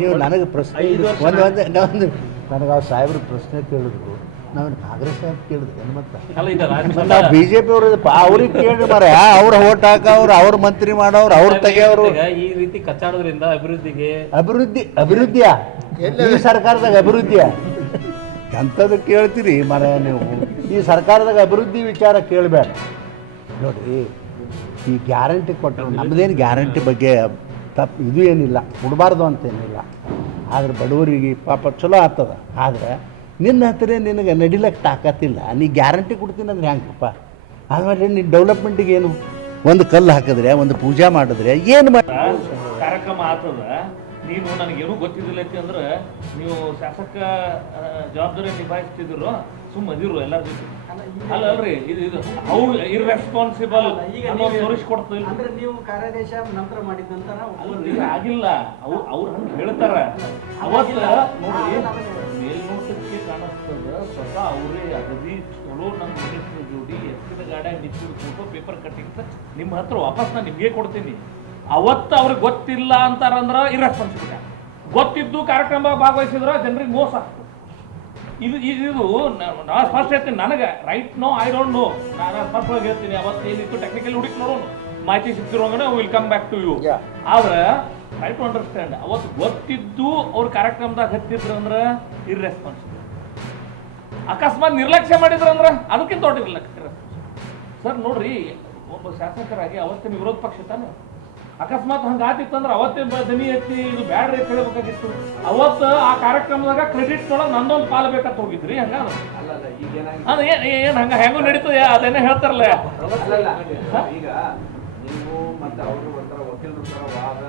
ನೀವು ನನಗೆ ಪ್ರಶ್ನೆ ಒಂದು ನನಗೆ ಅವ್ರು ಸಾಹೇಬ್ರ ಪ್ರಶ್ನೆ ಕೇಳಿದ್ರು, ನಾವು ಕಾಂಗ್ರೆಸ್ ಸಾಹೇಬ್ ಕೇಳಿದ್ವಿ ಮತ್ತೆ ನಾವು ಬಿ ಜೆ ಪಿ ಅವ್ರಿಗೆ ಕೇಳಿ ಮರ ಅವ್ರ ಓಟ್ ಹಾಕವ್ರು, ಅವ್ರ ಮಂತ್ರಿ ಮಾಡೋರು, ಅವ್ರು ತೆಗೆಯವರು. ಈ ರೀತಿ ಕಚ್ಚಾಡೋದ್ರಿಂದ ಅಭಿವೃದ್ಧಿಯಾ ಈ ಸರ್ಕಾರದಾಗ ಅಭಿವೃದ್ಧಿಯಾ ಎಂಥದ್ದು ಕೇಳ್ತೀರಿ ಮರ ನೀವು? ಈ ಸರ್ಕಾರದಾಗ ಅಭಿವೃದ್ಧಿ ವಿಚಾರ ಕೇಳಬೇಡ ನೋಡಿ. ಈ ಗ್ಯಾರಂಟಿ ಕೊಟ್ಟರು, ನಮ್ಮದೇನು ಗ್ಯಾರಂಟಿ ಬಗ್ಗೆ ತಪ್ಪು ಇದು ಏನಿಲ್ಲ, ಕೊಡಬಾರ್ದು ಅಂತೇನಿಲ್ಲ. ಆದ್ರೆ ಬಡವರಿಗೆ ಪಾಪ ಚಲೋ ಆಗ್ತದ. ಆದರೆ ನಿನ್ನ ಹತ್ತಿರ ನಿನಗೆ ನಡಿಲಕ್ಕೆ ತಾಕತ್ತಿಲ್ಲ, ನೀ ಗ್ಯಾರಂಟಿ ಕೊಡ್ತೀನಿ ಅಂದ್ರೆ ಹೆಂಗಪ್ಪ? ಆಮೇಲೆ ನೀನು ಡೆವಲಪ್ಮೆಂಟಿಗೆ ಏನು ಒಂದು ಕಲ್ಲು ಹಾಕಿದ್ರೆ, ಒಂದು ಪೂಜೆ ಮಾಡಿದ್ರೆ ಏನು ಕಾರ್ಯಕ್ರಮ ಆಗ್ತದ. ನೀನು ನನಗೇನು ಗೊತ್ತಿದ್ದಿಲ್ಲ ಅಂದ್ರೆ ನೀವು ಶಾಸಕ ಜವಾಬ್ದಾರಿ ನಿಭಾಯಿಸ್ತಿದ್ರು, ಸುಮ್ಮದಿರು ಎಲ್ಲರ ಜೊತೆ. ಅಲ್ರಿ ಇದು ಅವ್ರು ಇರ್ರೆಸ್ಪಾನ್ಸಿಬಲ್ ಅನ್ನೋದು ತೋರಿಸ್ಕೊಡ್ತಿಲ್ಲ. ಅಂದ್ರೆ ನೀವು ಕಾರ್ಯಾದೇಶ ನಂತರ ಮಾಡಿದ ನಂತರ ಆಗಿಲ್ಲ, ಅವ್ರು ಹಂಗೆ ಹೇಳ್ತಾರ. ಅವತ್ತು ನೋಡಿ ಮೇಲ್ನೋಟಕ್ಕೆ ಕಾಣಿಸ್ತದ ಸ್ವತಃ ಅವರೇ ಅಗದಿ ಚಲೋ ನಮ್ಮ ಮಿನಿಸ್ಟ್ರ್ ಜೋಡಿ ಎತ್ತಿದ ಗಾಡಿಯಾಗ ನಿಂತಿದ್ದು ಫೋಟೋ ಪೇಪರ್ ಕಟ್ಟಿಂಗ್ ನಿಮ್ಮ ಹತ್ರ ವಾಪಸ್ ನಾನು ನಿಮಗೆ ಕೊಡ್ತೀನಿ. ಅವತ್ತು ಅವ್ರಿಗೆ ಗೊತ್ತಿಲ್ಲ ಅಂತಾರಂದ್ರೆ ಇರ್ರೆಸ್ಪಾನ್ಸಿಬಿಲಿಟಿ. ಗೊತ್ತಿದ್ದು ಕಾರ್ಯಕ್ರಮ ಭಾಗವಹಿಸಿದ್ರೆ ಜನರಿಗೆ ಮೋಸ ಆಗ್ತದೆ. ಇದು ನಾನು ಫಸ್ಟ್ ಹೇಳ್ತೀನಿ, ನನಗೆ right no I don't know, ನಾನು ಸ್ಪಷ್ಟವಾಗಿ ಹೇಳ್ತೀನಿ. ಅವತ್ತು ಏನಿತ್ತು ಟೆಕ್ನಿಕಲ್ ಹುಡುಕಿ ನೋಡೋಣ, ಮಾಹಿತಿ ಸಿಗ್ತಿರೋಂಗನೆ will come back to you. ಆದ್ರೆ ಟ್ರೈ ಟು ಅಂಡರ್ಸ್ಟ್ಯಾಂಡ್, ಅವತ್ತು ಗೊತ್ತಿದ್ದು ಅವ್ರ ಕಾರ್ಯಕ್ರಮದಾಗ ಹತ್ತಿದ್ರು ಅಂದ್ರೆ ಇರ್ರೆಸ್ಪಾನ್ಸಿಬಲ್. ಅಕಸ್ಮಾತ್ ನಿರ್ಲಕ್ಷ್ಯ ಮಾಡಿದ್ರಂದ್ರೆ ಅದಕ್ಕಿಂತ ದೊಡ್ಡ ನಿರ್ಲಕ್ಷ್ಯ. ಸರ್ ನೋಡ್ರಿ, ಒಬ್ಬ ಶಾಸಕರಾಗಿ ಅವತ್ತಿನ ವಿರೋಧ ಪಕ್ಷ ತಾನೆ, ಅಕಸ್ಮಾತ್ ಹಂಗಾತಿತ್ತಂದ್ರೆ ಅವತ್ತೇ ದನಿ ಎತ್ತಿ ಇದು ಬ್ಯಾಡ್ರಿ ಅಂತ ಹೇಳಬೇಕಾಗಿತ್ತು. ಅವತ್ತು ಆ ಕಾರ್ಯಕ್ರಮದಾಗ ಕ್ರೆಡಿಟ್ ನೋಡೋಕೆ ನಂದೊಂದು ಪಾಲು ಬೇಕಂತ ಹೋಗಿದ್ರಿ. ಹಂಗ ಏನ್ ಹಂಗ ಹೆಂಗೋ ನಡೀತದೆ, ಅದೇನೇ ಹೇಳ್ತಾರಲ್ಲ. ಈಗ ನೀವು ಮತ್ತೆ ಅವರು ಒಂಥರ ವಕೀಲರು ತರ ವಾದ